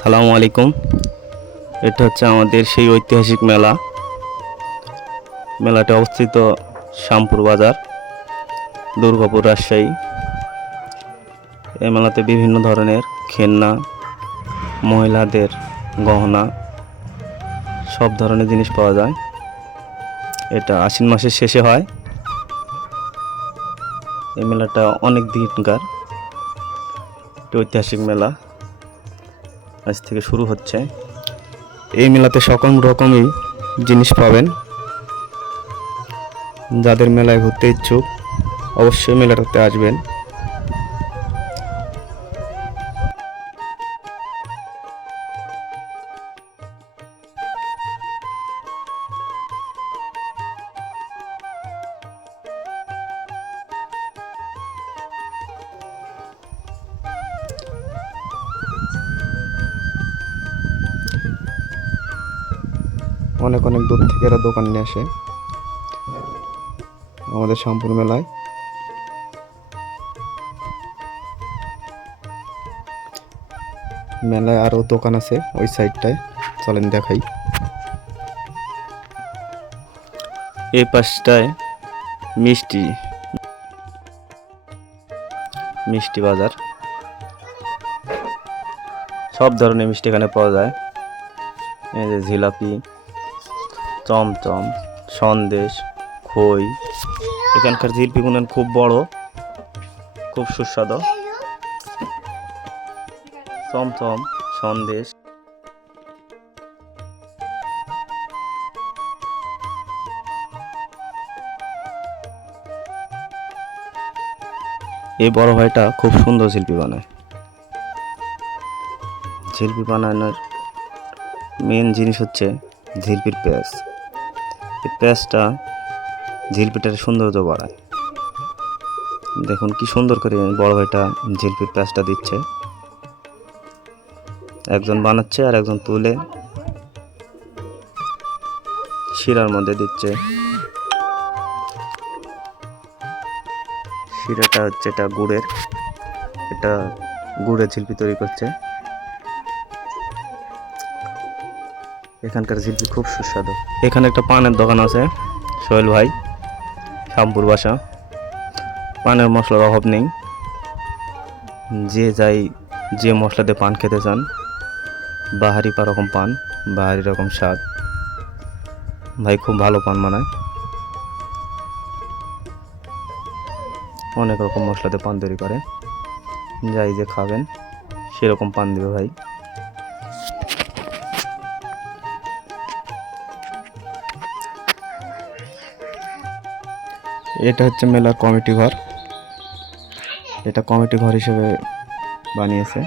সালামু আলাইকুম। এটা হচ্ছে আমাদের সেই ঐতিহাসিক মেলা। মেলাটা অবস্থিত শ্যামপুর বাজার, দুর্গাপুর, রাজশাহী। এই মেলাতে বিভিন্ন ধরনের খেলনা, মহিলাদের গহনা, সব ধরনের জিনিস পাওয়া যায়। এটা আশ্বিন মাসের শেষে হয়। এই মেলাটা অনেক দিনকার ঐতিহাসিক মেলা। আজ থেকে শুরু হচ্ছে। এই মেলাতে সকল রকমই জিনিস পাবেন। যাদের মেলায় ঘুরতে ইচ্ছুক অবশ্যই মেলাটাতে আসবেন। অনেক অনেক দূর থেকে এরা দোকান নিয়ে আসে আমাদের শ্যামপুর মেলায়। মেলায় আরও দোকান আছে ওই সাইডটায়, চলেন দেখাই। এই পাশটায় মিষ্টি মিষ্টি বাজার, সব ধরনের মিষ্টি এখানে পাওয়া যায়। এই যে জিলাপি, চমচম, সন্দেশ, খই। এখানকার জিলাপিগুলো খুব বড়, খুব সুস্বাদু। চমচম, সন্দেশ। এই বড় ভাইটা খুব সুন্দর জিলাপি বানায়। জিলাপি বানানোর মেন জিনিস হচ্ছে জিলাপির পেঁয়াজ। এই পেঁয়াজটা জিলাপিটার সৌন্দর্য বাড়ায়। দেখুন কি সুন্দর করে বড় ভাইটা জিলাপির পেঁয়াজটা দিচ্ছে। একজন বানাচ্ছে আর একজন তুলে শিরার মধ্যে দিচ্ছে। শিরাটা হচ্ছে এটা গুড়ের, এটা গুড়ের জিলাপি তৈরি করছে। এখানকার জিলাপি খুব সুস্বাদু। এখানে একটা পানের দোকান আছে, সোহেল ভাই, শ্যামপুর বাসা। পানের মশলার অভাব নেই। যে যাই, যে মশলা দিয়ে পান খেতে চান, বাহারি রকম পান, বাহারি রকম স্বাদ। ভাই খুব ভালো পান বানায়। অনেক রকম মশলা দিয়ে পান তৈরি করে। যাই যে খাবেন সেরকম পান দেবে ভাই। এটা হচ্ছে মেলার কমিটি ঘর। এটা কমিটি ঘর হিসেবে বানিয়েছে।